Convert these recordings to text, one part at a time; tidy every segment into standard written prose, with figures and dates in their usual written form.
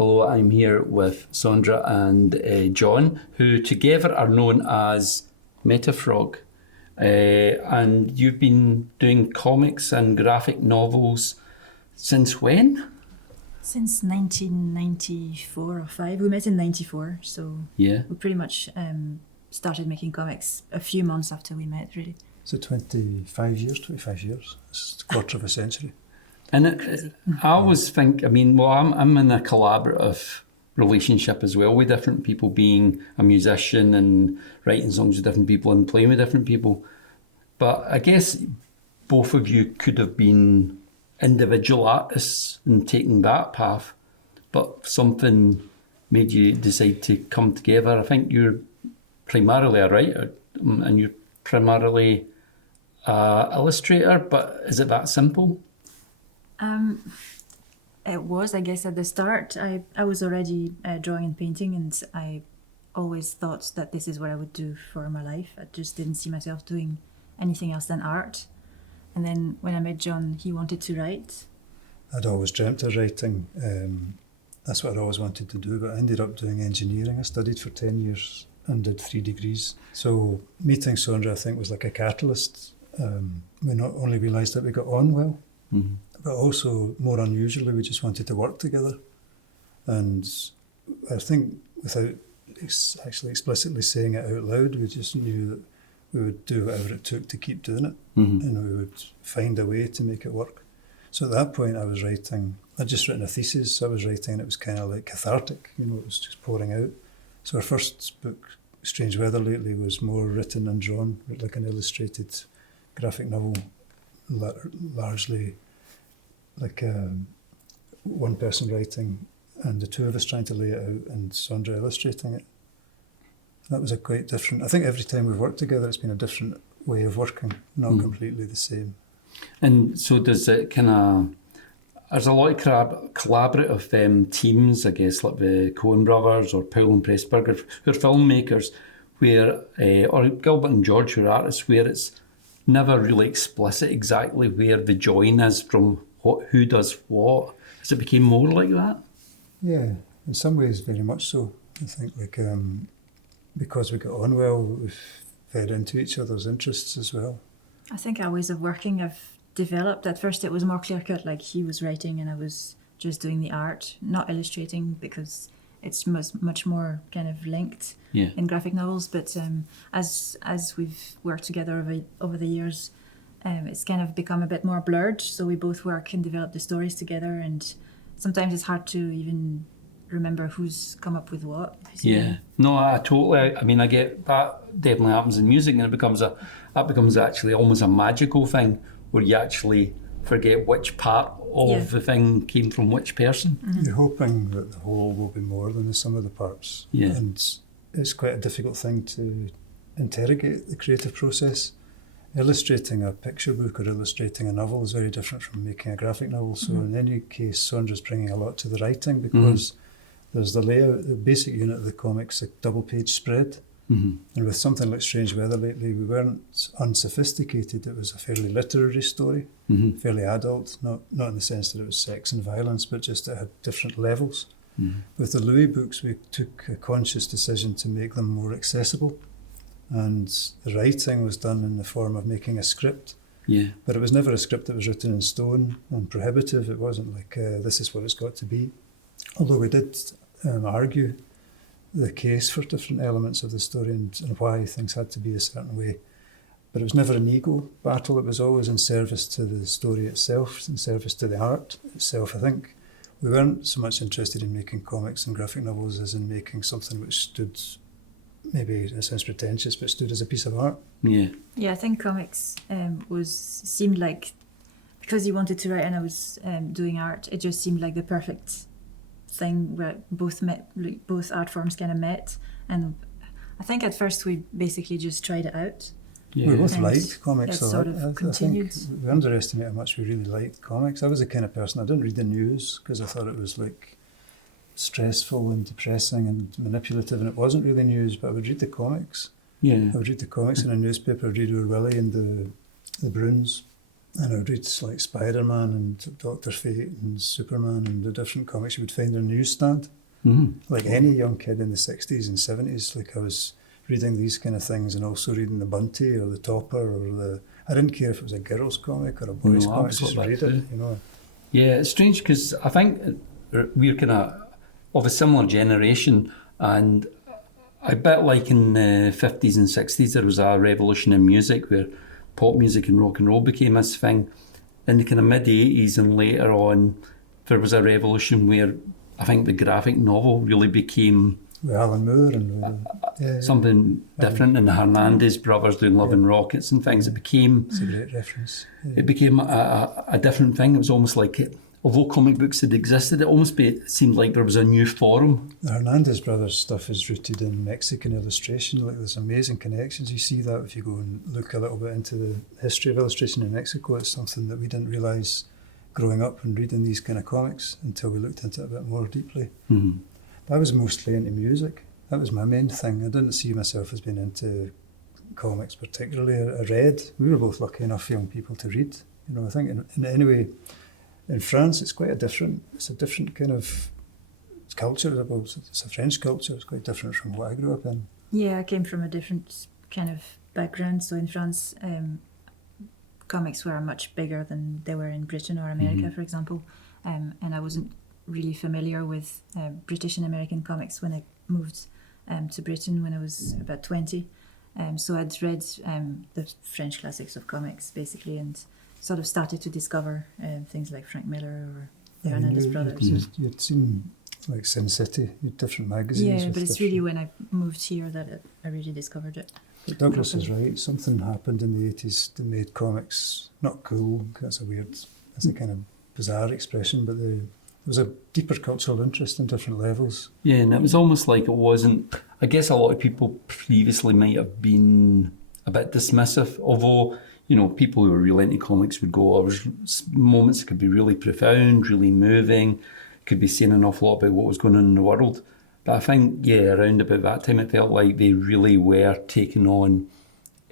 Hello, I'm here with Sandra and John, who together are known as Metaphrog. And you've been doing comics and graphic novels since when? Since 1994 or 5. We met in 94, so Yeah. we pretty much started making comics a few months after we met, really. So 25 years. It's a quarter of a century. And I always think, I'm in a collaborative relationship as well with different people, being a musician and writing songs with different people and playing with different people. But I guess both of you could have been individual artists and taken that path, but something made you decide to come together. I think you're primarily a writer and you're primarily an illustrator, but is it that simple? It was, I guess, at the start. I was already drawing and painting, and I always thought that this is what I would do for my life. I just didn't see myself doing anything else than art. And then when I met John, he wanted to write. I'd always dreamt of writing. That's what I always wanted to do, but I ended up doing engineering. I studied for 10 years and did 3 degrees. So meeting Sandra, I think, was like a catalyst. We not only realised that we got on well, but also, more unusually, we just wanted to work together. And I think without actually explicitly saying it out loud, we just knew that we would do whatever it took to keep doing it, and we would find a way to make it work. So at that point I was writing, I'd just written a thesis, so I was writing, and it was kind of like cathartic, it was just pouring out. So our first book, Strange Weather Lately, was more written and drawn, like an illustrated graphic novel, largely like one person writing and the two of us trying to lay it out and Sandra illustrating it. That was a quite different, I think every time we've worked together it's been a different way of working, not completely the same. And so does it there's a lot of collaborative teams, I guess, like the Coen brothers or Powell and Pressburger, who are filmmakers, where, or Gilbert and George, who are artists, where it's never really explicit exactly where the join is from who does what. Has it become more like that? Yeah, in some ways very much so. I think because we got on well, we've fed into each other's interests as well. I think our ways of working have developed. At first it was more clear-cut, like he was writing and I was just doing the art, not illustrating, because it's much more kind of linked in graphic novels. But as we've worked together over the years, it's kind of become a bit more blurred. So we both work and develop the stories together, and sometimes it's hard to even remember who's come up with what. Yeah, no, I totally. I get that definitely happens in music, and that becomes actually almost a magical thing where you actually forget which part of the thing came from which person. You're hoping that the whole will be more than the sum of the parts. Yeah. And it's quite a difficult thing to interrogate the creative process. Illustrating a picture book or illustrating a novel is very different from making a graphic novel. So in any case, Sandra's bringing a lot to the writing, because there's the layout, the basic unit of the comic's a double-page spread. And with something like Strange Weather Lately, we weren't unsophisticated. It was a fairly literary story, fairly adult, not in the sense that it was sex and violence, but just it had different levels. With the Louis books, we took a conscious decision to make them more accessible. And the writing was done in the form of making a script. Yeah. But it was never a script that was written in stone and prohibitive. It wasn't like, this is what it's got to be. Although we did argue the case for different elements of the story and why things had to be a certain way. But it was never an ego battle. It was always in service to the story itself, in service to the art itself. I think we weren't so much interested in making comics and graphic novels as in making something which stood, maybe in a sense pretentious, but stood as a piece of art. Yeah. Yeah, I think comics seemed like, because he wanted to write and I was doing art, it just seemed like the perfect thing where both art forms kind of met. And I think at first we basically just tried it out. Yeah. We both liked comics. It sort of continued. I think we underestimate how much we really liked comics. I was the kind of person, I didn't read the news because I thought it was like stressful and depressing and manipulative, and it wasn't really news, but I would read the comics. Yeah. I would read the comics in a newspaper. I'd read Willie and the Bruins, And I'd read like Spider-Man and Doctor Fate and Superman and the different comics you would find on a newsstand. Like any young kid in the 60s and 70s, like I was reading these kind of things and also reading the Bunty or the Topper or the... I didn't care if it was a girl's comic or a boy's comic, just read it, you know. Yeah, it's strange because I think we're kind of a similar generation, and I bet like in the 50s and 60s there was a revolution in music where pop music and rock and roll became this thing. In the kind of mid-80s and later on, there was a revolution where I think the graphic novel really became with Alan Moore and something different, and the Hernandez brothers doing Love and Rockets and things. It became... It's a great reference. It became a different thing. It was almost like, although comic books had existed, it seemed like there was a new forum. The Hernandez brothers stuff is rooted in Mexican illustration. Like there's amazing connections. You see that if you go and look a little bit into the history of illustration in Mexico. It's something that we didn't realise growing up and reading these kind of comics until we looked into it a bit more deeply. I was mostly into music. That was my main thing. I didn't see myself as being into comics particularly. I read. We were both lucky enough young people to read. You know, I think in anyway, in France it's a different kind of culture. It's a French culture. It's quite different from what I grew up in. Yeah, I came from a different kind of background. So in France, comics were much bigger than they were in Britain or America, for example. And I wasn't really familiar with British and American comics when I moved to Britain when I was about 20. So I'd read the French classics of comics basically, and sort of started to discover things like Frank Miller or the Hernandez brothers. You'd seen like Sin City, you had different magazines. Yeah, but it's really when I moved here that I really discovered it. But Douglas is right. Something happened in the 80s that made comics not cool. That's a kind of bizarre expression, but there was a deeper cultural interest in different levels. Yeah, and it was almost like it wasn't... I guess a lot of people previously might have been a bit dismissive, although, you know, people who were really into comics would go, there was moments that could be really profound, really moving, could be saying an awful lot about what was going on in the world. But I think, around about that time, it felt like they really were taking on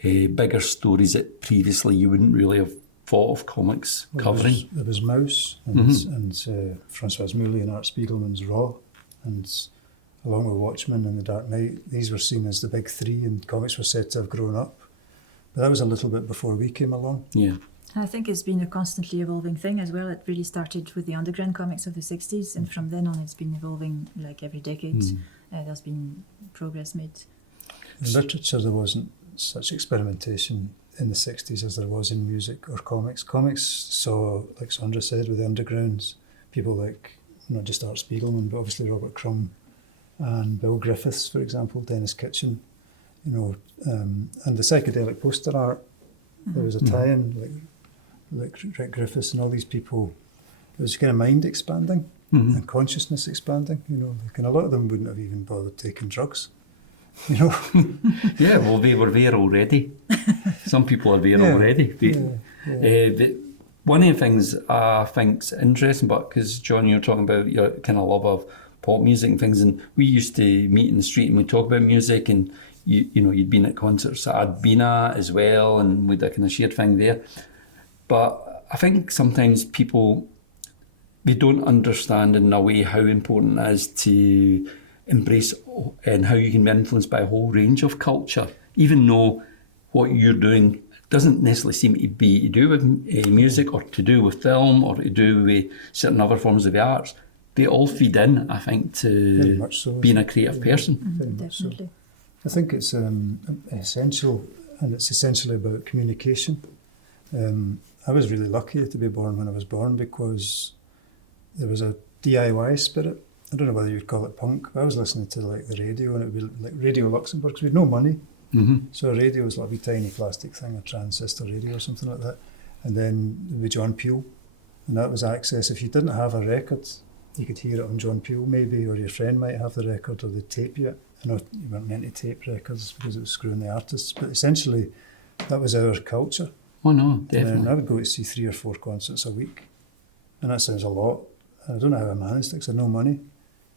bigger stories that previously you wouldn't really have thought of comics covering. There was Mouse and Francois Mouly and Art Spiegelman's Raw, and along with Watchmen and The Dark Knight, these were seen as the big three, and comics were said to have grown up. But that was a little bit before we came along. Yeah. I think it's been a constantly evolving thing as well. It really started with the underground comics of the 60s, and from then on it's been evolving like every decade. There's been progress made. In literature, there wasn't such experimentation in the 60s as there was in music or comics. Comics saw, like Sandra said, with the undergrounds, people like, not just Art Spiegelman, but obviously Robert Crumb and Bill Griffiths, for example, Dennis Kitchen, you know, and the psychedelic poster art. There was a tie-in, like Rick Griffiths and all these people. It was kind of mind expanding and consciousness expanding, you know, like, and a lot of them wouldn't have even bothered taking drugs, you know. Yeah, well, they were there already. Some people are there already. One of the things I think's interesting, but because John, you're talking about your kind of love of pop music and things, and we used to meet in the street and we'd talk about music, and you know, you'd been at concerts that I'd been at as well, and we'd a kind of shared thing there. But I think sometimes people, they don't understand in a way how important it is to embrace and how you can be influenced by a whole range of culture, even though what you're doing doesn't necessarily seem to be to do with music or to do with film or to do with certain other forms of the arts. They all feed in, I think, to being a creative person. Definitely. I think it's essential, and it's essentially about communication. I was really lucky to be born when I was born because there was a DIY spirit. I don't know whether you'd call it punk, but I was listening to like the radio, and it would be like Radio Luxembourg, because we had no money. So a radio was like a wee tiny plastic thing, a transistor radio or something like that. And then there was John Peel, and that was access. If you didn't have a record, you could hear it on John Peel maybe, or your friend might have the record, or they'd tape you. I know you weren't meant to tape records because it was screwing the artists, but essentially that was our culture. Oh no, definitely. And I would go to see 3 or 4 concerts a week, and that sounds a lot. I don't know how I managed it because I had no money.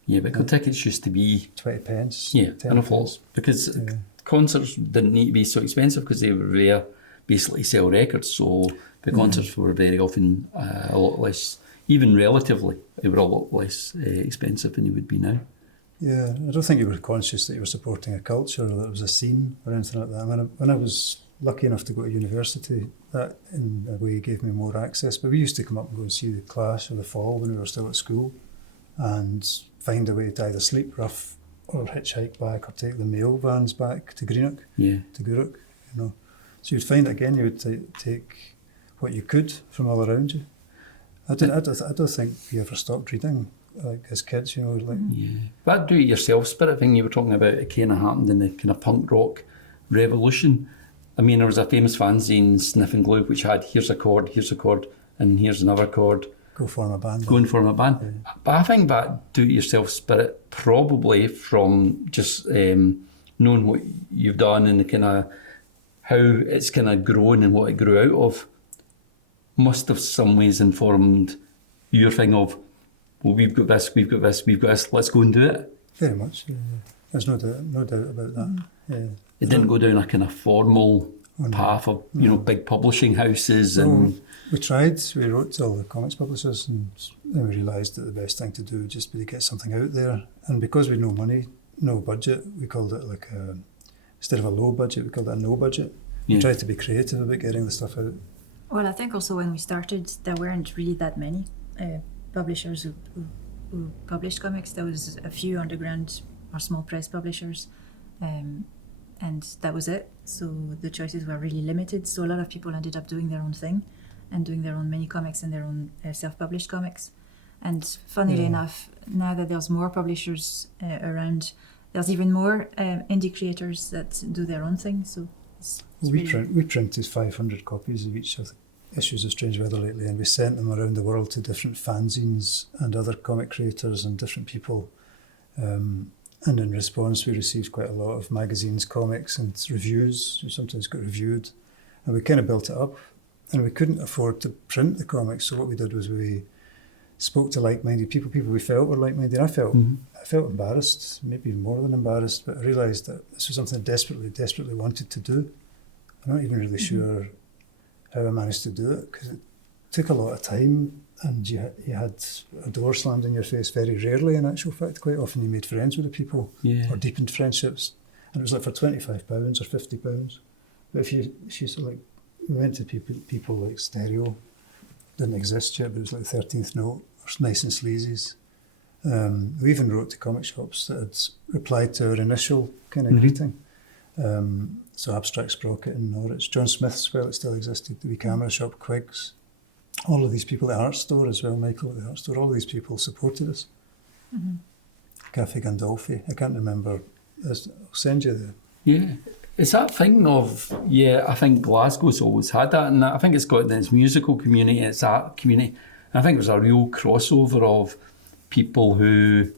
Yeah, because tickets used to be 20 pence. Yeah, 10 an awful lot. Because concerts didn't need to be so expensive because they were there basically sell records. So the concerts were very often a lot less, even relatively, they were a lot less expensive than they would be now. Yeah, I don't think you were conscious that you were supporting a culture or that it was a scene or anything like that. When I was lucky enough to go to university, that in a way gave me more access. But we used to come up and go and see the Clash or the Fall when we were still at school, and find a way to either sleep rough or hitchhike back or take the mail vans back to Greenock, to Gourock, you know. So you'd find again you would take what you could from all around you. I don't think we ever stopped reading, like as kids, you know. Like That do-it-yourself spirit thing you were talking about, it kind of happened in the kind of punk rock revolution. I mean, there was a famous fanzine, Sniff and Glue, which had here's a chord, and here's another chord. Go form a band. Go and form a band. Yeah. But I think that do-it-yourself spirit, probably from just knowing what you've done and the kind of how it's kind of grown and what it grew out of, must have some ways informed your thing of, well, we've got this, let's go and do it. Very much, yeah. There's no doubt about that. Yeah. It didn't go down a kind of formal path of, you know, big publishing houses and... We tried, we wrote to all the comics publishers, and then we realised that the best thing to do would just be to get something out there. And because we had no money, no budget, we called it like instead of a low budget, we called it a no budget. Yeah. We tried to be creative about getting the stuff out. Well, I think also when we started, there weren't really that many publishers who published comics. There was a few underground or small press publishers, and that was it. So the choices were really limited. So a lot of people ended up doing their own thing and doing their own mini comics and their own self-published comics. And funnily enough, now that there's more publishers around, there's even more indie creators that do their own thing. So we printed 500 copies of each of the issues of Strange Weather lately, and we sent them around the world to different fanzines and other comic creators and different people. And in response, we received quite a lot of magazines, comics, and reviews. We sometimes got reviewed, and we kind of built it up. And we couldn't afford to print the comics, so what we did was we spoke to like-minded people we felt were like-minded. I felt embarrassed, maybe more than embarrassed, but I realised that this was something I desperately wanted to do. I'm not even really sure how I managed to do it, because it took a lot of time, and you had a door slammed in your face very rarely, in actual fact. Quite often you made friends with the people, or deepened friendships, and it was like for £25 or £50. But if you sort of like, we went to people like Stereo, didn't exist yet, but it was like 13th Note, or Nice and Sleazy's. We even wrote to comic shops that had replied to our initial kind of greeting. So Abstract Sprocket in Norwich, John Smith's, well, it still existed, the wee camera shop, Quigs, all of these people, the art store as well, Michael at the art store, all of these people supported us. Cafe Gandolfi, I can't remember, I'll send you the... Yeah. It's that thing of, I think Glasgow's always had that, and I think it's got in its musical community, its art community. And I think there's a real crossover of people who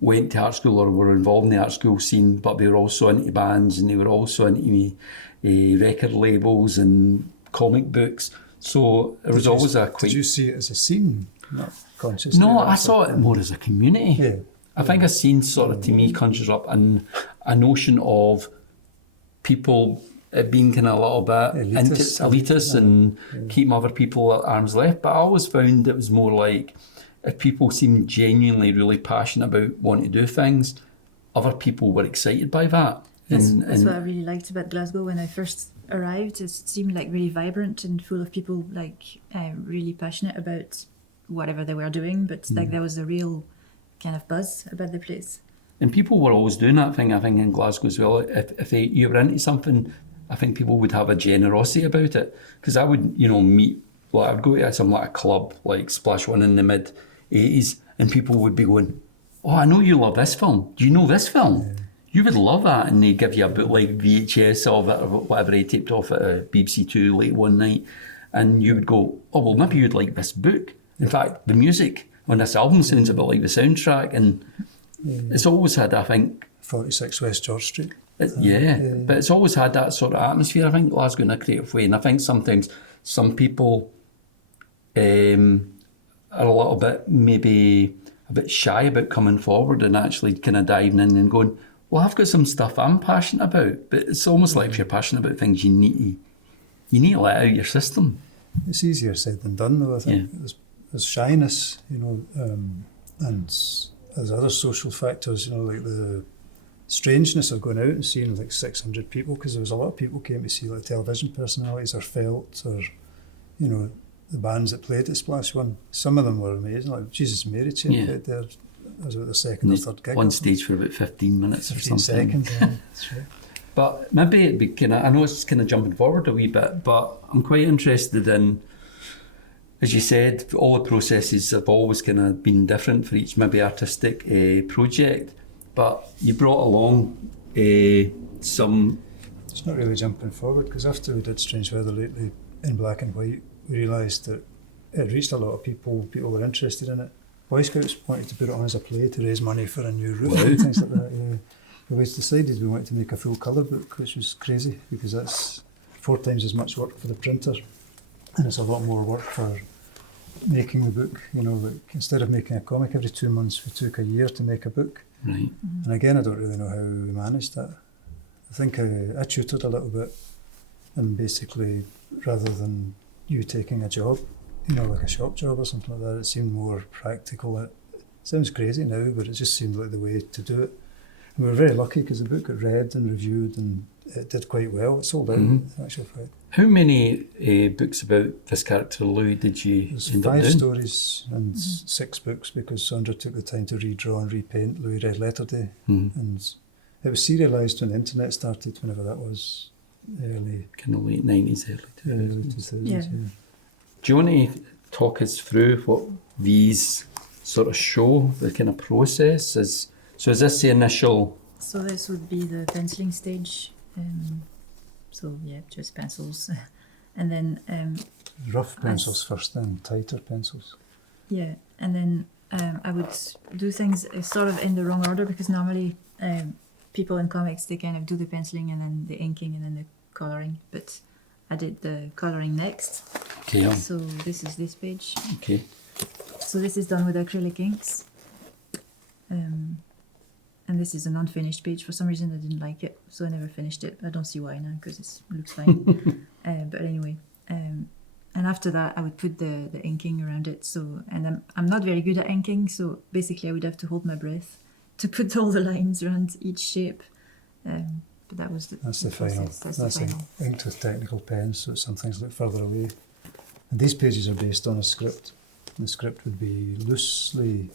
went to art school or were involved in the art school scene, but they were also into bands and they were also into record labels and comic books. So there was always a quick... Did you see it as a scene, not consciously? No, I saw it more as a community. Yeah. I think a scene sort of, to me, conjures up a notion of people being kind of a little bit elitist and keeping other people at arm's length. But I always found it was more like, if people seemed genuinely really passionate about wanting to do things, other people were excited by that. That's what I really liked about Glasgow when I first arrived. It seemed like really vibrant and full of people like really passionate about whatever they were doing, but like there was a real kind of buzz about the place. And people were always doing that thing, I think, in Glasgow as well. If you were into something, I think people would have a generosity about it. Because I would, I'd go to some like a club like Splash One in the mid-80s, and people would be going, "Oh, I know you love this film. Do you know this film? Yeah. You would love that." And they'd give you a bootleg VHS of it or whatever he taped off at a BBC Two late one night. And you would go, "Oh, well, maybe you'd like this book. In fact, the music on this album sounds a bit like the soundtrack." And it's always had, I think... 46 West George Street. But it's always had that sort of atmosphere, I think, Glasgow, in a creative way. And I think sometimes some people are a little bit, maybe a bit shy about coming forward and actually kind of diving in and going, well, I've got some stuff I'm passionate about, but it's almost like if you're passionate about things, you need to let out your system. It's easier said than done, though. I think there's shyness, and there's other social factors, like the strangeness of going out and seeing like 600 people, because there was a lot of people came to see like television personalities or Felt or, the bands that played at Splash One. Some of them were amazing, like Jesus Mary Chain played there. It was about the second or third gig. On stage for about 15 minutes 15 or something. 15 seconds, that's right. But maybe it'd be I know it's kind of jumping forward a wee bit, but I'm quite interested in, as you said, all the processes have always kind of been different for each maybe artistic project, but you brought along some... It's not really jumping forward, because after we did Strange Weather Lately in black and white, we realised that it reached a lot of people were interested in it. Boy Scouts wanted to put it on as a play to raise money for a new roof and things like that. We decided we wanted to make a full colour book, which was crazy, because that's 4 times as much work for the printer, and it's a lot more work for making the book. Like instead of making a comic every 2 months, we took a year to make a book. Right. And again, I don't really know how we managed that. I think I tutored a little bit, and basically, rather than you taking a job, like a shop job or something like that, it seemed more practical. It sounds crazy now, but it just seemed like the way to do it. And we were very lucky, because the book got read and reviewed, and it did quite well. It sold out, in actual fact. How many books about this character Louis did you end up doing? 5 stories and 6 books, because Sandra took the time to redraw and repaint Louis Red Letter Day. And it was serialised when the internet started, whenever that was, early... Kind of late 90s, early 2000s, Yeah. Do you want to talk us through what these sort of show, the kind of process is? So is this the initial... So this would be the penciling stage. Just pencils. And then... Rough pencils first, then tighter pencils. Yeah, and then I would do things sort of in the wrong order, because normally people in comics, they kind of do the penciling and then the inking and then the colouring. But I did the colouring next. Okay. So this is this page. Okay. So this is done with acrylic inks. And this is an unfinished page. For some reason I didn't like it, so I never finished it. I don't see why now, because it looks fine. But anyway, and after that I would put the inking around it. So, and I'm not very good at inking, so basically I would have to hold my breath to put all the lines around each shape. But that's the final. That's That's the final. inked with technical pens, so some things look further away. And these pages are based on a script. And the script would be loosely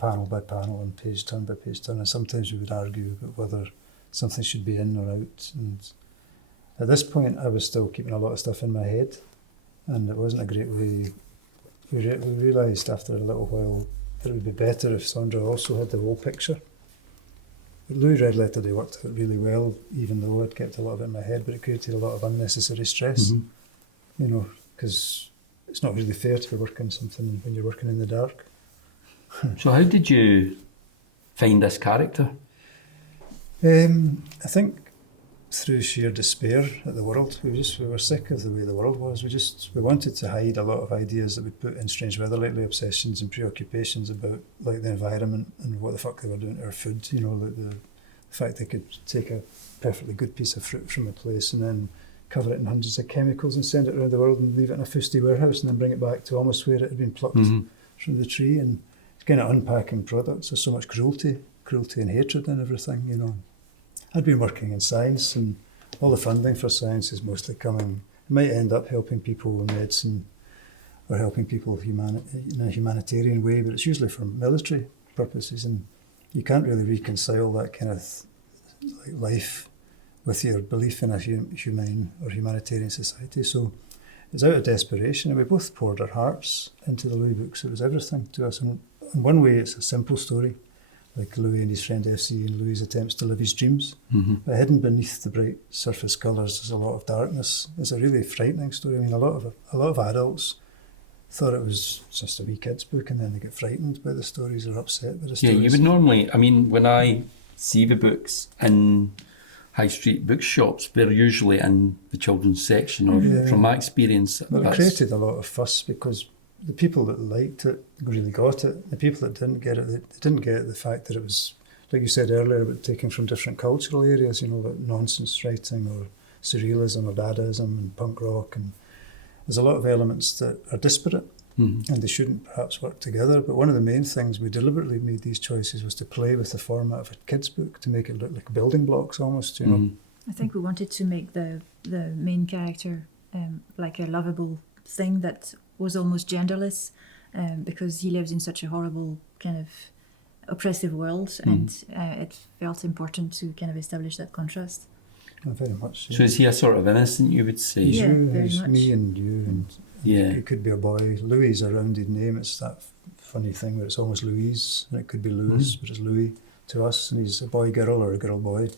panel by panel and page turn by page turn, and sometimes we would argue about whether something should be in or out. And at this point I was still keeping a lot of stuff in my head, and it wasn't a great way. We realised after a little while that it would be better if Sandra also had the whole picture. But Louis Red Letter Day worked out really well, even though I'd kept a lot of it in my head, but it created a lot of unnecessary stress, because it's not really fair to be working something when you're working in the dark. So how did you find this character? I think through sheer despair at the world. We were sick of the way the world was. We wanted to hide a lot of ideas that we'd put in Strange Weather Lately, obsessions and preoccupations about like the environment and what the fuck they were doing to our food. The fact they could take a perfectly good piece of fruit from a place and then cover it in hundreds of chemicals and send it around the world and leave it in a fusty warehouse and then bring it back to almost where it had been plucked from the tree. And it's kind of unpacking products. There's so much cruelty and hatred and everything, I'd been working in science, and all the funding for science is mostly coming. It might end up helping people in medicine or helping people in a humanitarian way, but it's usually for military purposes, and you can't really reconcile that kind of life with your belief in a humane or humanitarian society. So it's out of desperation, and we both poured our hearts into the Louis books. It was everything to us, and in one way it's a simple story, like Louis and his friend FC and Louis' attempts to live his dreams. But hidden beneath the bright surface colours there's a lot of darkness. It's a really frightening story. I mean, a lot of adults thought it was just a wee kid's book, and then they get frightened by the stories or upset by the stories. Yeah, you would normally, when I see the books in high street bookshops, they're usually in the children's section, or from my experience. But it created a lot of fuss because the people that liked it really got it. The people that didn't get it, they didn't get the fact that it was like you said earlier, about taking from different cultural areas, like nonsense writing or surrealism or Dadaism and punk rock. And there's a lot of elements that are disparate and they shouldn't perhaps work together. But one of the main things we deliberately made these choices was to play with the format of a kid's book to make it look like building blocks almost, I think we wanted to make the main character like a lovable thing that was almost genderless, because he lives in such a horrible kind of oppressive world, and it felt important to kind of establish that contrast. Oh, very much. So is he a sort of innocent, you would say? He's Yeah, very he's much. me and you, and Yeah. it could be a boy. Louis is a rounded name. It's that funny thing where it's almost Louise, and it could be Louis, but it's Louis to us, and he's a boy-girl or a girl-boy.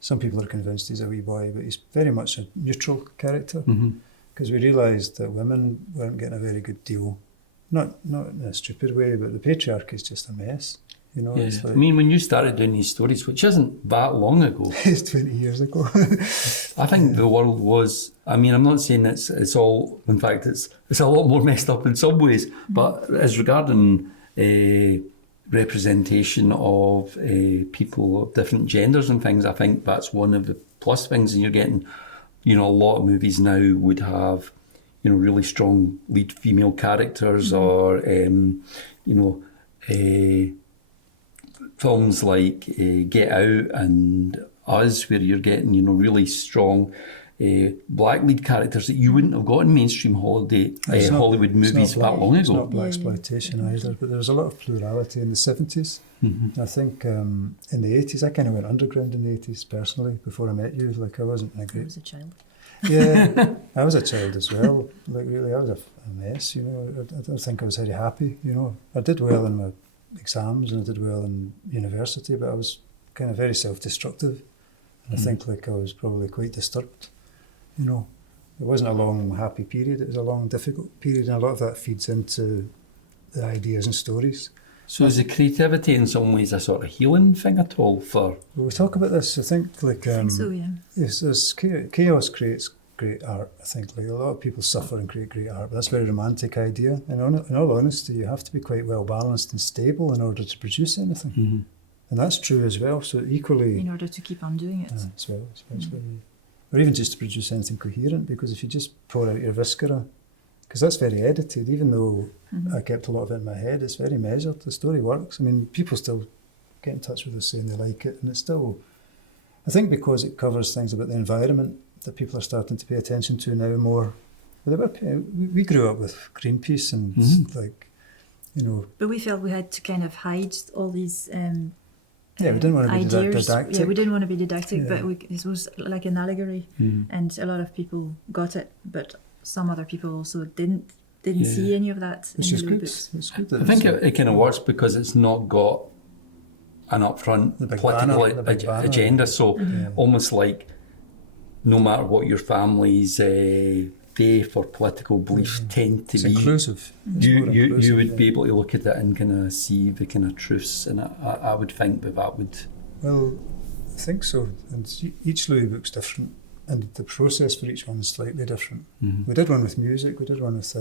Some people are convinced he's a wee boy, but he's very much a neutral character, because we realised that women weren't getting a very good deal. Not in a stupid way, but the patriarchy is just a mess. Yeah. It's like, I mean, when you started doing these stories, which isn't that long ago, it's 20 years ago. I think the world was, I mean, I'm not saying it's all, in fact, it's a lot more messed up in some ways, but as regarding representation of people of different genders and things, I think that's one of the plus things, and you're getting, a lot of movies now would have, really strong lead female characters, or, films like Get Out and Us, where you're getting, really strong black lead characters that you wouldn't have got in mainstream Hollywood movies that long It's ago. not blaxploitation either, but there was a lot of plurality in the 70s. I think in the 80s, I kind of went underground in the 80s personally before I met you. Like, I wasn't a I great... was a child. Yeah, I was a child as well. Like, really, I was a mess, I don't think I was very happy, I did well in my exams and I did well in university, but I was kind of very self-destructive. And I think I was probably quite disturbed, It wasn't a long, happy period. It was a long, difficult period, and a lot of that feeds into the ideas and stories. So is the creativity in some ways a sort of healing thing at all for... Well, we talk about this, I think, I think so, yeah. Yes, chaos creates great art, I think. Like, a lot of people suffer and create great art, but that's a very romantic idea. And in all honesty, you have to be quite well balanced and stable in order to produce anything. And that's true as well. So equally... In order to keep on doing it. as well. Or even just to produce anything coherent, because if you just pour out your viscera, because that's very edited, even though I kept a lot of it in my head, it's very measured. The story works. I mean, people still get in touch with us saying they like it, and it's still... I think because it covers things about the environment that people are starting to pay attention to now more. We grew up with Greenpeace and But we felt we had to kind of hide all these we didn't want to be ideas. didactic. Yeah, we didn't want to be didactic, Yeah. but it was like an allegory, and a lot of people got it, but some other people also didn't see any of that Which in is the good. books. It's good. I think it kind of works because it's not got an upfront The big political banner, the big banner. agenda, so almost like no matter what your family's faith or political beliefs tend to It's be, inclusive. It's more you inclusive, would be able to look at it and kind of see the kind of truths in it. I would think that would... Well, I think so. And each Louis book's different, and the process for each one is slightly different. We did one with music. We did one with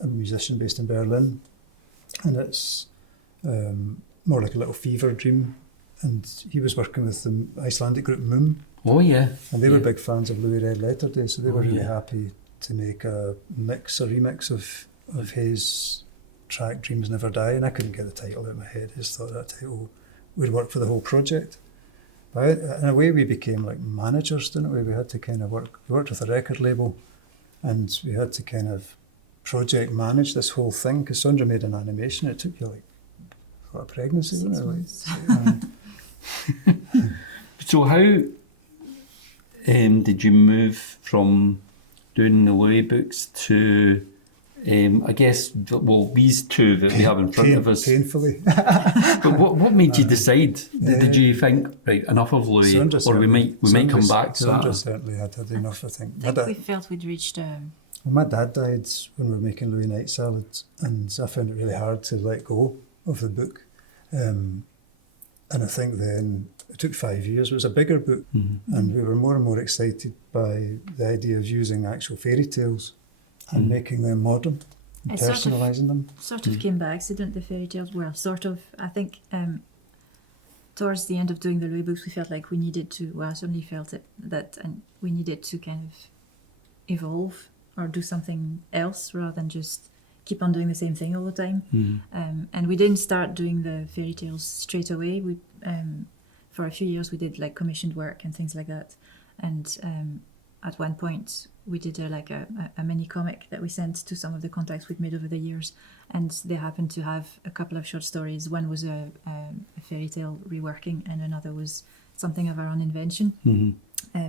a musician based in Berlin, and it's more like a little fever dream. And he was working with the Icelandic group Moon. Oh yeah. And they were big fans of Louis Red Letter Day, so they were really yeah. happy to make a remix of his track Dreams Never Die, and I couldn't get the title out of my head. I just thought that title would work for the whole project. But in a way we became like managers, didn't we? We had to kind of we worked with a record label, and we had to kind of project manage this whole thing, because Sondra made an animation. It took you like a pregnancy, 6 wasn't it? months. So how did you move from doing the Louis books to, I guess, these two that we have in front of us? Painfully. But what made you decide? Did you think, right, enough of Louis, Sondra or we might come back to Sondra that? certainly had enough, I think. I think we felt we'd reached Well, my dad died when we were making Louis Night Salad, and I found it really hard to let go of the book. And I think then it took 5 years. It was a bigger book, and we were more and more excited by the idea of using actual fairy tales and making them modern, and It personalising them. sort of came by accident, the fairy tales. Well, sort of. I think towards the end of doing the Louis books, we felt like we needed to, well, I certainly felt it, that and we needed to kind of evolve or do something else rather than just keep on doing the same thing all the time. And we didn't start doing the fairy tales straight away. We for a few years we did like commissioned work and things like that. And at one point we did a mini comic that we sent to some of the contacts we'd made over the years, and they happened to have a couple of short stories. One was a fairy tale reworking, and another was something of our own invention,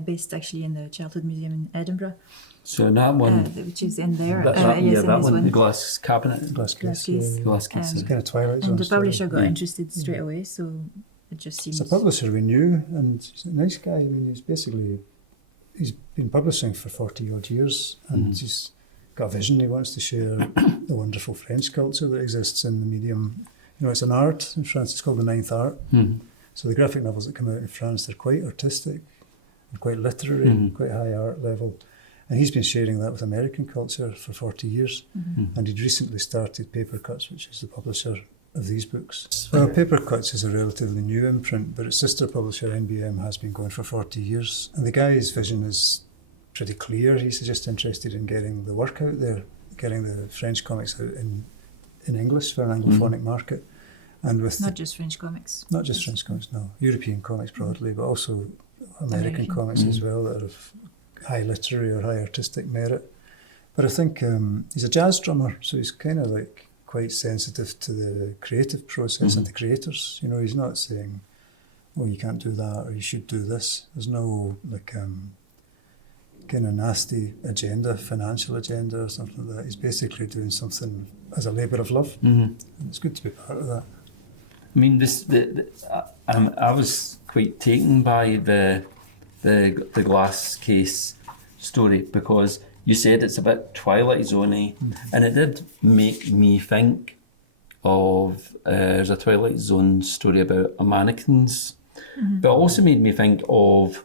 based actually in the Childhood Museum in Edinburgh. So in that one, which is in there. that one, the glass cabinet, Glass case. It's kind of Twilight Zone. And the publisher story. got interested straight away, so it just seems... It's a publisher we knew, and he's a nice guy. I mean, he's been publishing for 40 odd years, and he's got a vision. He wants to share the wonderful French culture that exists in the medium. It's an art in France. It's called the Ninth Art. So the graphic novels that come out in France, they're quite artistic, they're quite literary, quite high art level. And he's been sharing that with American culture for 40 years. And he'd recently started Paper Cuts, which is the publisher of these books. Well, Paper Cuts is a relatively new imprint, but its sister publisher, NBM, has been going for 40 years. And the guy's vision is pretty clear. He's just interested in getting the work out there, getting the French comics out in English for an Anglophonic market. And with Not just French comics, no. European comics broadly, but also American comics as well that are of high literary or high artistic merit. But I think he's a jazz drummer, so he's kind of like quite sensitive to the creative process and the creators. He's not saying, "Oh, you can't do that," or "You should do this." There's no kind of nasty agenda, financial agenda or something like that. He's basically doing something as a labour of love, and it's good to be part of that. I mean, I was quite taken by the glass case story, because you said it's a bit Twilight Zone-y, and it did make me think of there's a Twilight Zone story about mannequins, but it also made me think of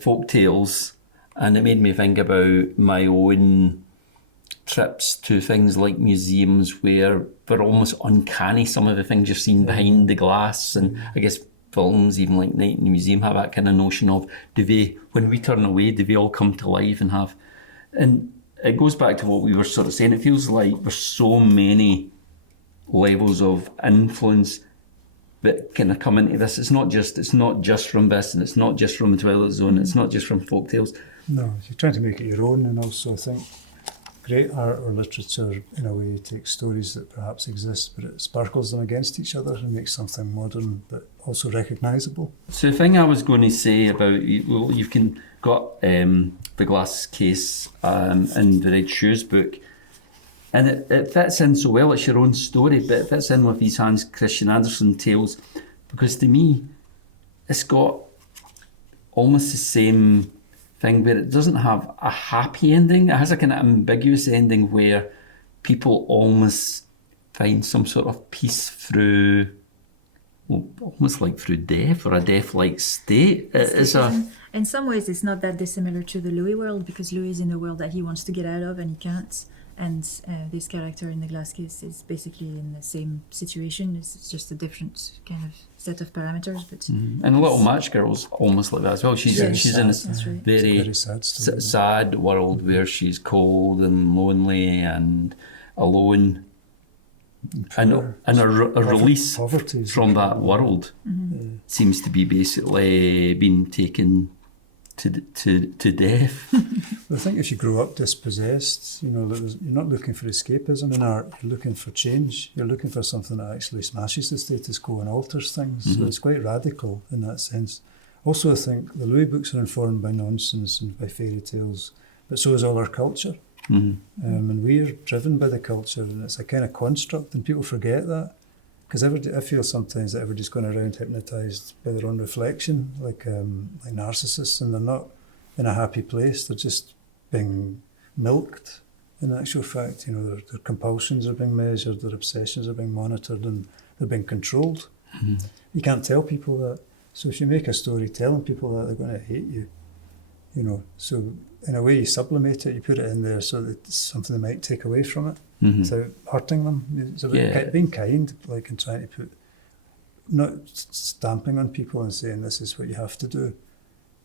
folk tales, and it made me think about my own trips to things like museums where they're almost uncanny, some of the things you're seeing behind the glass. And I guess films, even like Night in the Museum, have that kind of notion of, when we turn away, do they all come to life and have... And it goes back to what we were sort of saying. It feels like there's so many levels of influence that kind of come into this. It's not just from this, and it's not just from the Twilight Zone, it's not just from folktales. No, you're trying to make it your own, and also I think great art or literature, in a way, takes stories that perhaps exist, but it sparkles them against each other and makes something modern, but also recognisable. So the thing I was going to say about, you've got the glass case and the Red Shoes book, and it fits in so well. It's your own story, but it fits in with these Hans Christian Andersen tales, because to me, it's got almost the same thing where it doesn't have a happy ending. It has a kind of ambiguous ending where people almost find some sort of peace through, almost like through death, or a death-like state. In some ways, it's not that dissimilar to the Louis world, because Louis is in a world that he wants to get out of and he can't. And this character in the glass case is basically in the same situation. It's just a different kind of set of parameters. But and the Little Match Girl's almost like that as well. She's in this very sad world where she's cold and lonely and alone. And a release from that world seems to be basically being taken to death. I think if you grow up dispossessed, you're not looking for escapism in art, you're looking for change. You're looking for something that actually smashes the status quo and alters things. So it's quite radical in that sense. Also, I think the Louis books are informed by nonsense and by fairy tales, but so is all our culture. And we're driven by the culture, and it's a kind of construct, and people forget that. Because I feel sometimes that everybody's going around hypnotised by their own reflection, like narcissists, and they're not in a happy place. They're just being milked. In actual fact, their compulsions are being measured, their obsessions are being monitored, and they're being controlled. You can't tell people that. So if you make a story telling people that, they're going to hate you. So in a way you sublimate it, you put it in there so that it's something they might take away from it without hurting them. It's about being kind, and trying to not stamping on people and saying this is what you have to do.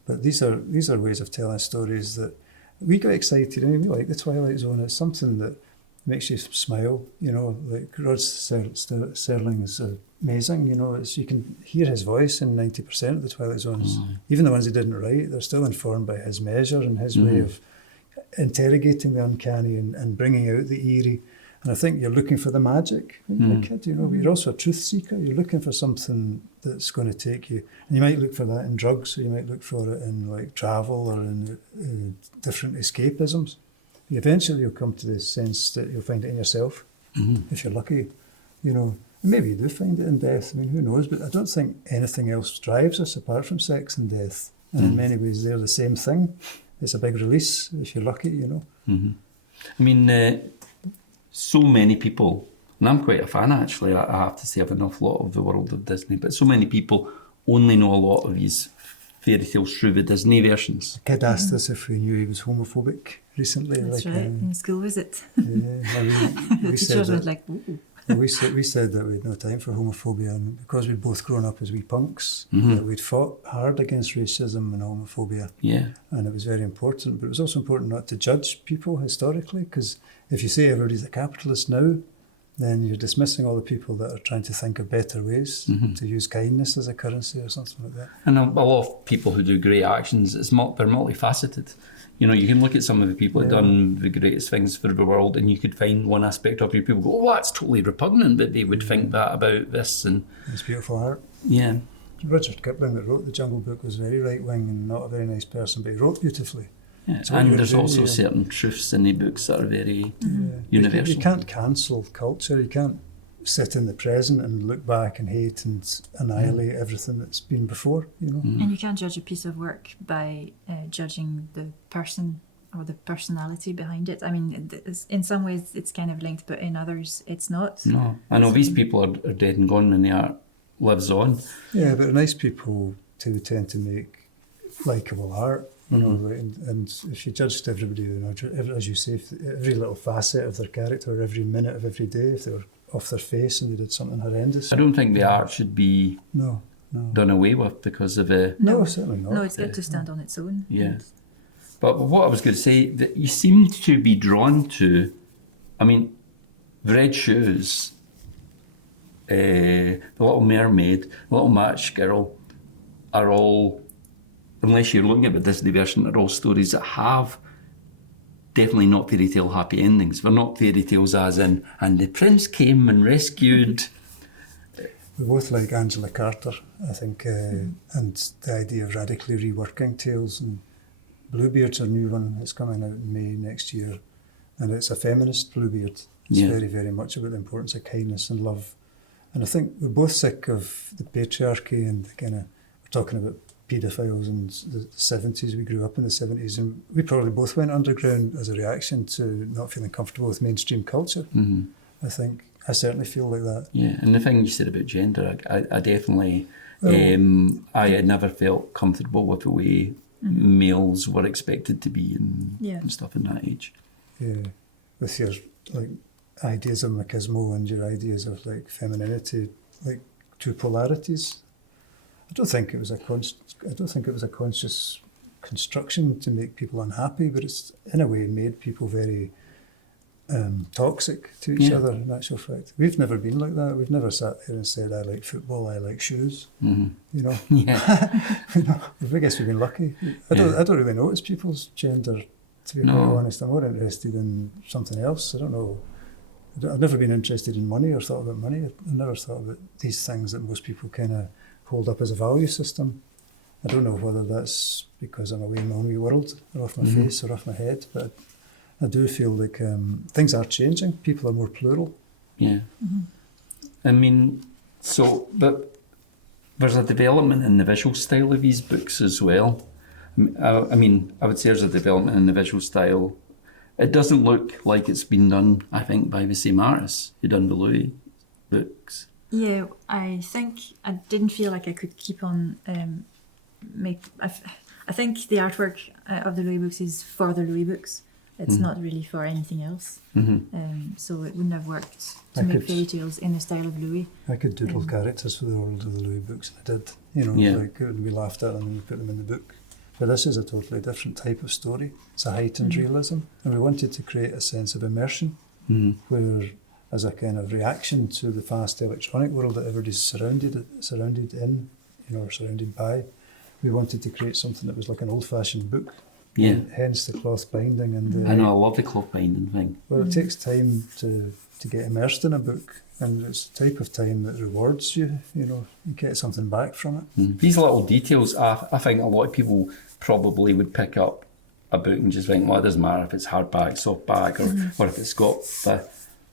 But these are ways of telling stories that we got excited. I mean, we like the Twilight Zone. It's something that makes you smile. You know, like Rod Serling is amazing. You know, you can hear his voice in 90% of the Twilight Zones. Even the ones he didn't write, they're still informed by his measure and his way of interrogating the uncanny and bringing out the eerie. And I think you're looking for the magic when you're a kid, you know, but you're also a truth seeker. You're looking for something that's going to take you. And you might look for that in drugs, or you might look for it in like travel or in different escapisms. Eventually you'll come to the sense that you'll find it in yourself, if you're lucky, you know. And maybe you do find it in death. I mean, who knows? But I don't think anything else drives us apart from sex and death. And in many ways they're the same thing. It's a big release if you're lucky, you know. I mean, so many people, and I'm quite a fan actually, I have to say, of an awful lot of the world of Disney, but so many people only know a lot of these fairy tales through the Disney versions. A kid asked us if we knew he was homophobic recently. That's like, right, in a school visit. We The said teachers that, was like, ooh. we said that we had no time for homophobia, and because we'd both grown up as wee punks, that we'd fought hard against racism and homophobia. Yeah. And it was very important, but it was also important not to judge people historically, because if you say everybody's a capitalist now, then you're dismissing all the people that are trying to think of better ways to use kindness as a currency or something like that. And a lot of people who do great actions, they're multifaceted. You know, you can look at some of the people that have done the greatest things for the world, and you could find one aspect of your people go, oh, that's totally repugnant, but they would think that about this. And it's beautiful art. Yeah. Rudyard Kipling, that wrote The Jungle Book, was very right-wing and not a very nice person, but he wrote beautifully. Yeah. And there's also certain truths in the books that are very universal. You can't cancel culture. You can't sit in the present and look back and hate and annihilate everything that's been before, you know. And you can't judge a piece of work by judging the person or the personality behind it. I mean, in some ways it's kind of linked, but in others it's not. No, I know these people are dead and gone and the art lives on. Yeah, but nice people tend to make likeable art. You know, and if you judged everybody, you know, as you say, every little facet of their character, every minute of every day, if they were off their face and they did something horrendous. I don't think the art should be no done away with because of a... No, certainly not. No, it's got to stand on its own. Yeah. But what I was going to say, that you seem to be drawn to, I mean, the Red Shoes, The Little Mermaid, The Little Match Girl are all, unless you're looking at the Disney version, are all stories that have definitely not fairy tale happy endings. They're not fairy tales as in, and the prince came and rescued. We both like Angela Carter, I think, and the idea of radically reworking tales. And Bluebeard's a new one that's coming out in May next year, and it's a feminist Bluebeard. It's very, very much about the importance of kindness and love. And I think we're both sick of the patriarchy and the kind of, we're talking about paedophiles in the 70s. We grew up in the 70s, and we probably both went underground as a reaction to not feeling comfortable with mainstream culture. I think I certainly feel like that. Yeah, and the thing you said about gender, I definitely, I had never felt comfortable with the way males were expected to be and stuff in that age. Yeah, with your like ideas of machismo and your ideas of like femininity, like two polarities. I don't think it was a conscious construction to make people unhappy, but it's in a way made people very toxic to each other. In actual fact, we've never been like that. We've never sat there and said, "I like football, I like shoes." You know, you know, I guess we've been lucky. I don't really notice people's gender, to be quite honest. I'm more interested in something else. I don't know. I've never been interested in money or thought about money. I've never thought about these things that most people kind of hold up as a value system. I don't know whether that's because I'm away in my own wee world, or off my face, or off my head, but I do feel like things are changing. People are more plural. Yeah. I mean, but there's a development in the visual style of these books as well. I mean, I would say there's a development in the visual style. It doesn't look like it's been done, I think, by the same artists who done the Louis books. Yeah, I think I didn't feel like I could keep on I think the artwork of the Louis books is for the Louis books, It's not really for anything else. So it wouldn't have worked to I make could- fairy tales in the style of Louis. I could doodle characters for the world of the Louis books, and I did. You know, Yeah. like we laughed at them and we put them in the book. But this is a totally different type of story. It's a heightened realism, and we wanted to create a sense of immersion, where, as a kind of reaction to the fast electronic world that everybody's surrounded in, you know, or surrounded by, we wanted to create something that was like an old-fashioned book. Yeah. And hence the cloth binding and the. I know, I love the cloth binding thing. Well, it takes time to get immersed in a book, and it's the type of time that rewards you. You know, you get something back from it. These little details, I think a lot of people probably would pick up a book and just think, well, it doesn't matter if it's hardback, softback, or if it's got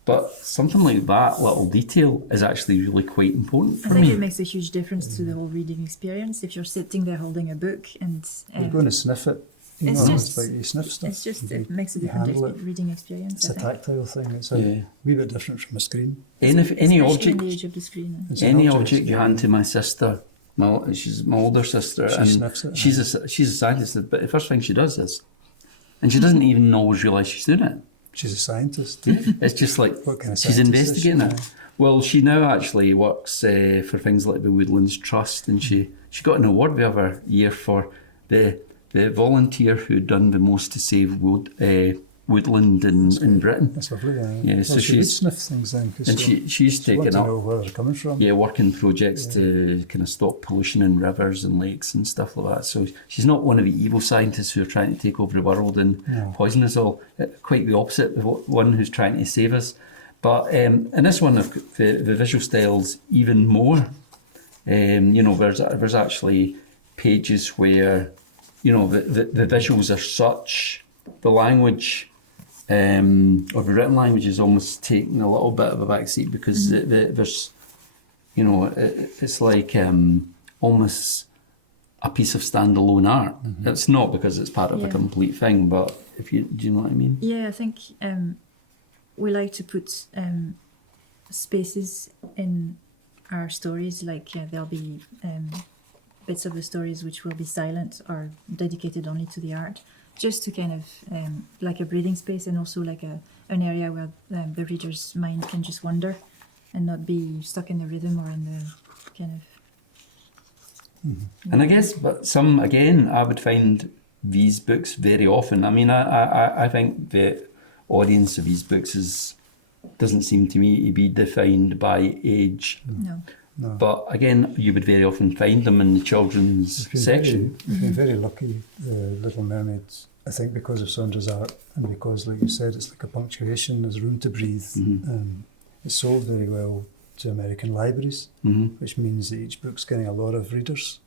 but something like that little detail is actually really quite important I for think me. it makes a huge difference to the whole reading experience. If you're sitting there holding a book and You're going to sniff it. You It's know, just- it's like you sniff stuff. it's just, you it makes a you different handle it. reading experience. It's I a think. tactile thing. It's a Yeah. wee bit different from a screen. Any Especially in object, the age of the screen. It's an any object. object you hand to my sister, she's my older sister, She and sniffs it. she's a scientist, but the first thing she does is, and she doesn't even always realise she's doing it. She's a scientist. It's just like What kind of she's scientist is investigating she? it. Well, she now actually works for things like the Woodlands Trust, and she got an award the other year for the volunteer who'd done the most to save woodland in Britain. That's lovely. Yeah, well, so she would she's- sniff things then. 'Cause And she'll she's want taken to up know where they're coming from. working projects to kind of stop pollution in rivers and lakes and stuff like that. So she's not one of the evil scientists who are trying to take over the world and No. poison us all. Quite the opposite, the one who's trying to save us. But in this one, the visual style's even more. You know, there's actually pages where, you know, the visuals are such, the language or the written language is almost taking a little bit of a backseat because there's, you know, it's like almost a piece of standalone art. It's not because it's part of a Yeah. complete thing, but do you know what I mean? Yeah, I think we like to put spaces in our stories. Like there'll be bits of the stories which will be silent or dedicated only to the art, just to kind of like a breathing space, and also like an area where the reader's mind can just wander and not be stuck in the rhythm or in the kind of. And I guess, but I would find these books very often. I mean, I think the audience of these books doesn't seem to me to be defined by age. No. No. But again, you would very often find them in the children's section. We've been very lucky, the Little Mermaid, I think because of Sandra's art and because, like you said, it's like a punctuation, there's room to breathe. It's sold very well to American libraries, which means that each book's getting a lot of readers.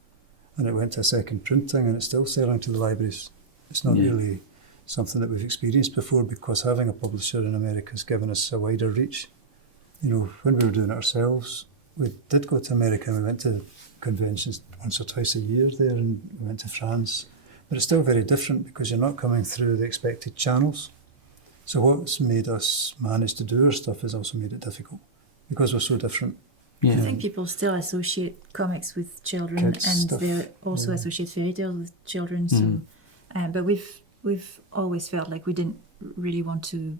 And it went to a second printing and it's still selling to the libraries. It's not really something that we've experienced before because having a publisher in America has given us a wider reach. You know, when we were doing it ourselves, we did go to America and we went to conventions once or twice a year there, and we went to France. But it's still very different because you're not coming through the expected channels. So what's made us manage to do our stuff has also made it difficult because we're so different. Yeah. I think people still associate comics with children, Kids and stuff, they also associate fairy tales with children. So, but we've always felt like we didn't really want to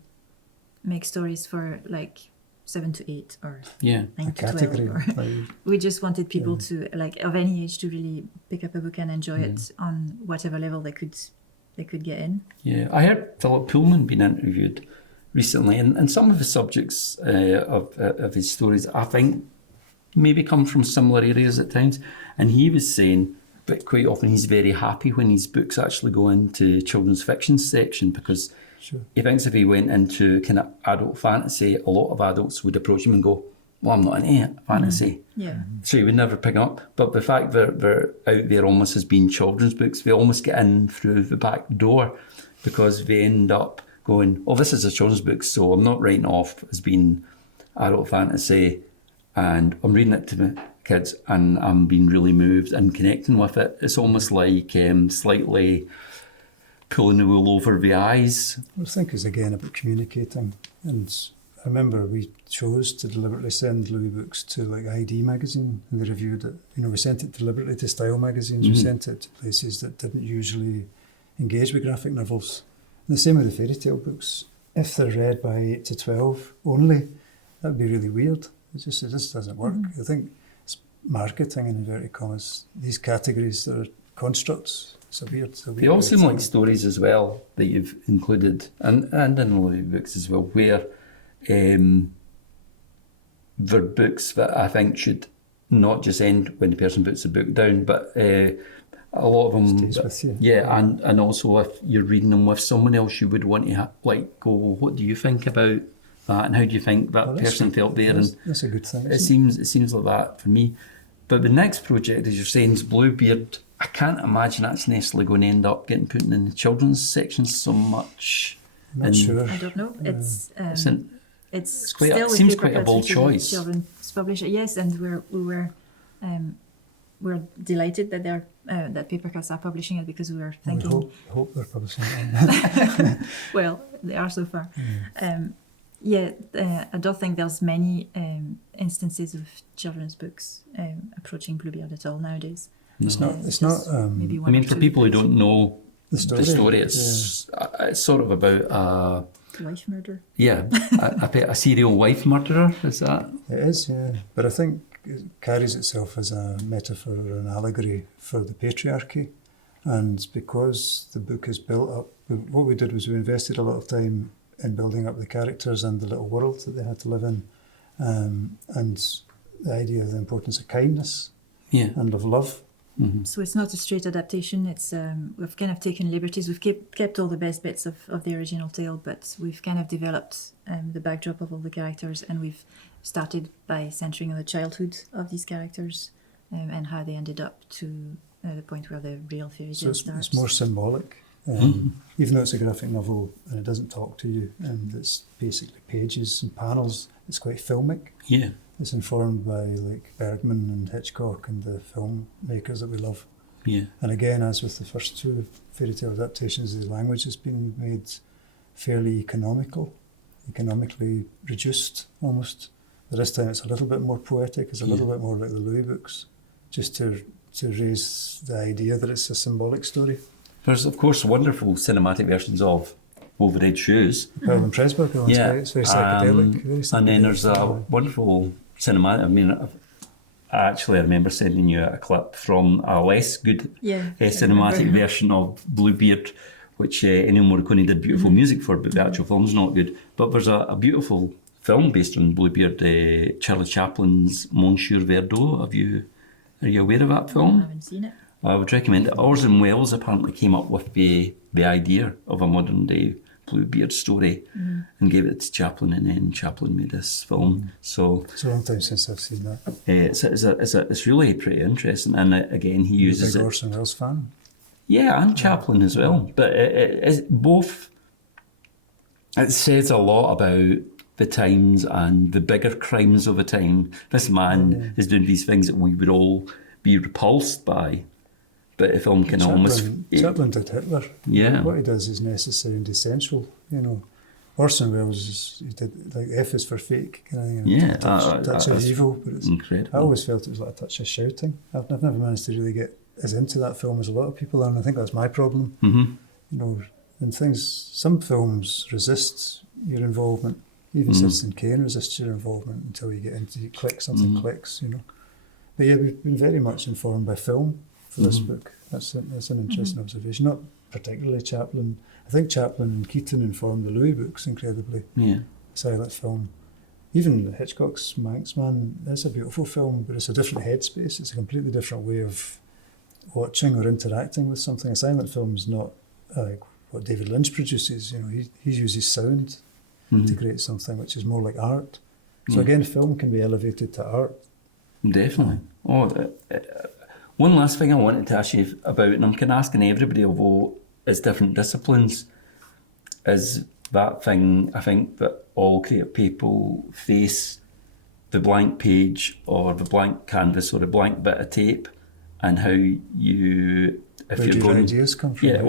make stories for like 7 to 8 or Yeah. 9 A to 12. category. Or, Like, we just wanted people to, like, of any age, to really pick up a book and enjoy it on whatever level they could get in. Yeah, I heard Philip Pullman being interviewed recently, and some of the subjects of his stories, I think, maybe come from similar areas at times. And he was saying, but quite often he's very happy when his books actually go into children's fiction section because sure. he thinks if he went into kind of adult fantasy, a lot of adults would approach him and go, well, I'm not into fantasy. Yeah. So he would never pick up. But the fact that they're out there almost as being children's books, they almost get in through the back door because they end up going, oh, this is a children's book, so I'm not writing off as being adult fantasy, and I'm reading it to the kids and I'm being really moved and connecting with it. It's almost like slightly pulling the wool over the eyes. I think it's again about communicating. And I remember we chose to deliberately send Louis books to like ID magazine, and they reviewed it. You know, we sent it deliberately to style magazines. We sent it to places that didn't usually engage with graphic novels. The same with the fairy tale books. If they're read by 8 to 12 only, that would be really weird. It just doesn't work. I think it's marketing, in inverted commas. These categories that are constructs. It's a weird They all way seem to- like stories as well that you've included, and in all your books as well, where they're books that I think should not just end when the person puts the book down, but a lot of them Stays with you. Yeah, and also if you're reading them with someone else, you would want to go, well, what do you think about that, and how do you think that Well, that's person good. felt there? And That's a good thing. it seems like that for me. But the next project, as you're saying, is Bluebeard. I can't imagine that's necessarily going to end up getting put in the children's section so much. I'm not and sure. I don't know. It's It's quite still with seems quite a Papercuts, bold which is choice. Children's publisher, yes, and we're delighted that they're that Papercuts are publishing it, because we were We thinking, hope they're publishing it. well, they are so far. I don't think there's many instances of children's books approaching Bluebeard at all nowadays. It's not. It's just not. maybe I one mean, or for two. people who don't know The the story, it's sort of about Wife murder. a serial wife murderer. Is that? It is, yeah. But I think it carries itself as a metaphor or an allegory for the patriarchy. And because the book is built up, what we did was we invested a lot of time in building up the characters and the little world that they had to live in. And the idea of the importance of kindness and of love. Mm-hmm. So it's not a straight adaptation. It's we've kind of taken liberties. We've kept all the best bits of the original tale, but we've kind of developed the backdrop of all the characters, and we've started by centering on the childhood of these characters and how they ended up to the point where the real fairy So tale starts. it's more symbolic. Even though it's a graphic novel and it doesn't talk to you and it's basically pages and panels, it's quite filmic. Yeah. It's informed by like Bergman and Hitchcock and the filmmakers that we love. Yeah. And again, as with the first two fairy tale adaptations, the language has been made fairly economically reduced almost. But this time it's a little bit more poetic, it's a little bit more like the Louis books, just to raise the idea that it's a symbolic story. There's, of course, wonderful cinematic versions of Over Red Shoes. Pearl and Presburger one's great. It's very psychedelic. And then there's a wonderful cinematic. I mean, I remember sending you a clip from a less good cinematic version of Bluebeard, which Ennio Morricone did beautiful music for, but the actual film's not good. But there's a beautiful film based on Bluebeard, Charlie Chaplin's Monsieur Verdot. Are you aware of that film? I haven't seen it. I would recommend it. Orson Welles apparently came up with the idea of a modern day Bluebeard story and gave it to Chaplin, and then Chaplin made this film. So it's a long time since I've seen that. It's really pretty interesting, and again he uses Big it. Orson Welles fan. Yeah, and Chaplin as well. But it's both. It says a lot about the times and the bigger crimes of the time. This man is doing these things that we would all be repulsed by. But the film can almost... Chaplin did Hitler. Yeah. What he does is necessary and essential, you know. Orson Welles, he did, like, F is for fake, kind of thing. Yeah. Touch of evil. But it's incredible. I always felt it was like a touch of shouting. I've never managed to really get as into that film as a lot of people are, and I think that's my problem. Mm-hmm. You know, and some films resist your involvement. Even Citizen Kane resists your involvement until you get into, you click, something clicks, you know. But yeah, we've been very much informed by film for this book. That's an interesting observation. Not particularly Chaplin. I think Chaplin and Keaton informed the Louis books incredibly. Yeah. Silent film. Even Hitchcock's Manxman, that's a beautiful film, but it's a different headspace. It's a completely different way of watching or interacting with something. A silent film is not like what David Lynch produces. You know, he uses sound to create something which is more like art. So again, film can be elevated to art. Definitely. One last thing I wanted to ask you about, and I'm kind of asking everybody, although it's different disciplines, is that thing I think that all creative people face: the blank page or the blank canvas or the blank bit of tape, and how you... Where do your ideas come from? Yeah,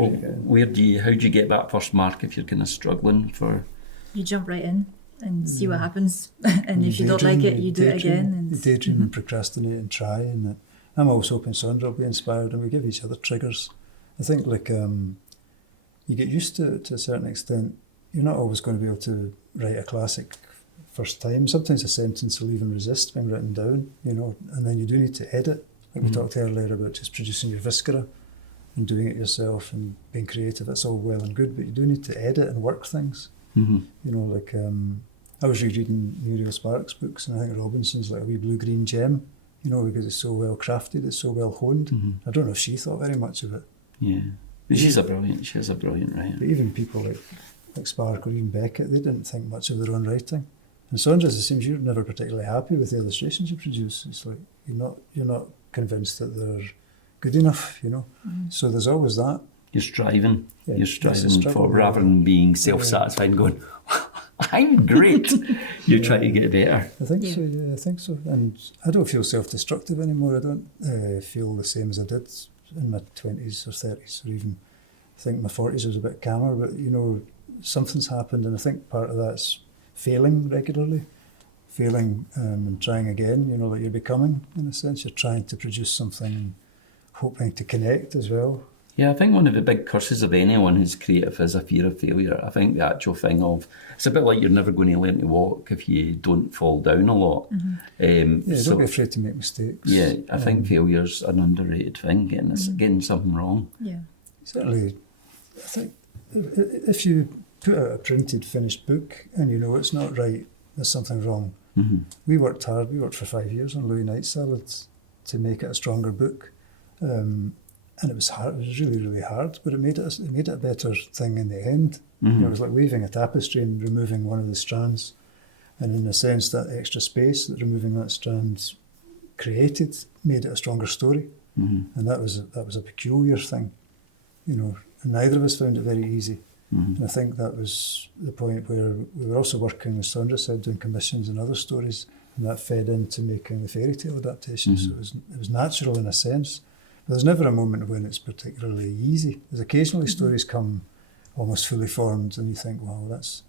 how do you get that first mark if you're kind of struggling for... You jump right in and see what happens, and if you don't like it, you do it again. You daydream and procrastinate and try, and I'm always hoping Sandra will be inspired, and we give each other triggers. I think like you get used to it to a certain extent. You're not always going to be able to write a classic first time. Sometimes a sentence will even resist being written down, and then you do need to edit. Like we talked earlier about just producing your viscera and doing it yourself and being creative. That's all well and good, but you do need to edit and work things. I was rereading Muriel Sparks' books, and I think Robinson's like a wee blue-green gem, because it's so well crafted, it's so well honed. I don't know if she thought very much of it. Yeah, but she has a brilliant writer. But even people like Spark or even Beckett, they didn't think much of their own writing. And Saunders, it seems you're never particularly happy with the illustrations you produce. It's like you're not convinced that they're good enough, So there's always that. You're striving. Yeah, you're striving for, rather than being self-satisfied and going, I'm great. You try to get better. I think so. Yeah, I think so. And I don't feel self-destructive anymore. I don't feel the same as I did in my 20s or 30s, or even I think my 40s was a bit calmer. But something's happened, and I think part of that's failing regularly, and trying again. That you're becoming, in a sense. You're trying to produce something, hoping to connect as well. Yeah, I think one of the big curses of anyone who's creative is a fear of failure. I think the actual thing of, it's a bit like you're never going to learn to walk if you don't fall down a lot. Don't be afraid to make mistakes. Yeah, I think failure's an underrated thing, getting something wrong. Yeah. Certainly, I think if you put out a printed, finished book and it's not right, there's something wrong. We worked hard. We worked for 5 years on Louis Night Salads to make it a stronger book. And it was hard. It was really, really hard, but it made it a better thing in the end. It was like weaving a tapestry and removing one of the strands, and in a sense, that extra space that removing that strand created made it a stronger story. And that was a peculiar thing, And neither of us found it very easy. And I think that was the point where we were also working, as Sandra said, doing commissions and other stories, and that fed into making the fairy tale adaptation. So it was natural in a sense. There's never a moment when it's particularly easy. There's occasionally stories come almost fully formed and you think, wow, that's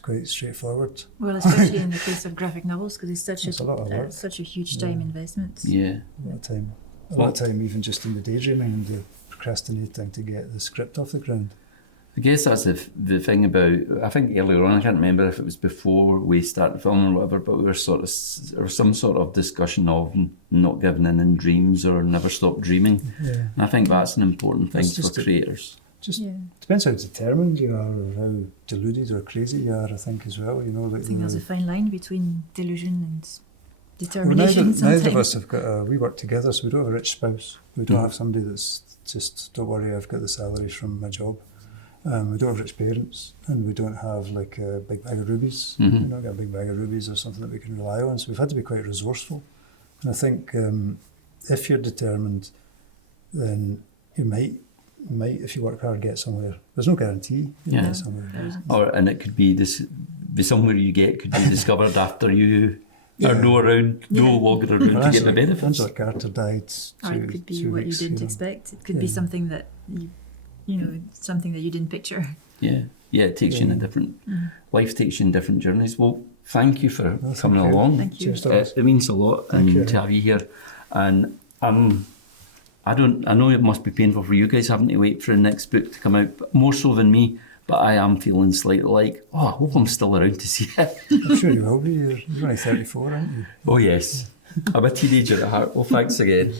quite straightforward. Well, especially in the case of graphic novels, because it's a lot of work. such a huge time investment. Yeah. A lot of time even just in the daydreaming and the procrastinating to get the script off the ground. I guess that's the thing about, I think earlier on, I can't remember if it was before we started filming or whatever, but we were there was some sort of discussion of not giving in dreams or never stop dreaming. Yeah. And I think that's an important thing for creators. Depends how determined you are or how deluded or crazy you are, I think, as well. I think there's a fine line between delusion and determination. Well, neither of us have got we work together, so we don't have a rich spouse. We don't have somebody that's just, don't worry, I've got the salary from my job. We don't have rich parents, and we don't have like a big bag of rubies. We don't get a big bag of rubies or something that we can rely on. So we've had to be quite resourceful. And I think if you're determined, then you might, if you work hard, get somewhere. There's no guarantee you get somewhere. And it could be be somewhere you get could be discovered after you are no longer around to get the benefits. Angela Carter died. Or it could be what you didn't expect. It could be something that something that you didn't picture. Yeah, it takes you in a different, life takes you in different journeys. Well, thank you for coming along. Thank you. It means a lot to have you here. And I know it must be painful for you guys having to wait for the next book to come out, but more so than me, but I am feeling slightly like, I hope I'm still around to see it. I'm sure you will be. You're only 34, aren't you? Oh yes, I'm a teenager at heart. Well, thanks again.